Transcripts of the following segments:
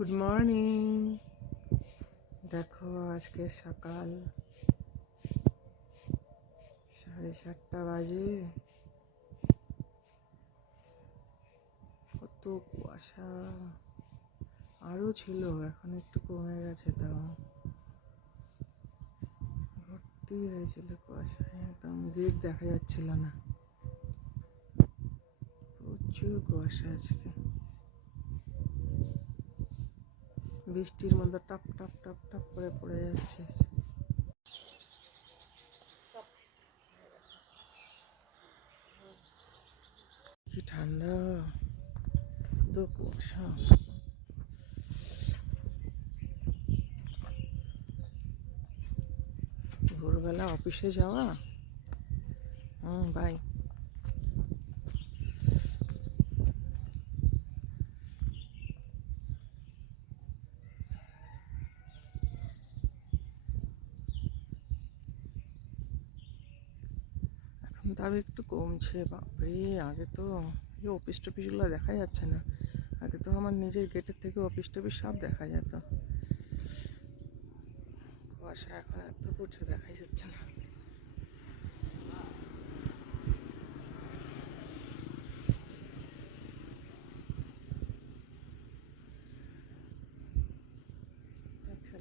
Good morning. দেখো আজকে সকাল 7:30 বাজে। কত কুয়াশা, আরও ছিল, এখন একটু কমে গেছে। তাও ভর্তি হয়েছিল কুয়াশায়, একদম গেট দেখা যাচ্ছিল না। প্রচুর কুয়াশা আজকে, বৃষ্টির মধ্যে টপ টপ টপ টপ করে পড়ে যাচ্ছে। কি ঠান্ডা, তো কুয়াশা। ভোরবেলা অফিসে যাওয়া। বাই। এখন তাও একটু কমছে। বাপরে, আগে তো এই অফিস টফিসগুলো দেখা যাচ্ছে না। আগে তো আমার নিজের গেটের থেকে অফিস টফিস সব দেখা যেত। কুয়াশা এখন এত করছে, দেখাই যাচ্ছে না।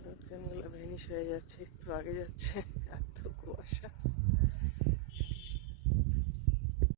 লোকজনগুলো ভ্যানিশ হয়ে যাচ্ছে, একটু আগে যাচ্ছে, এত কুয়াশা।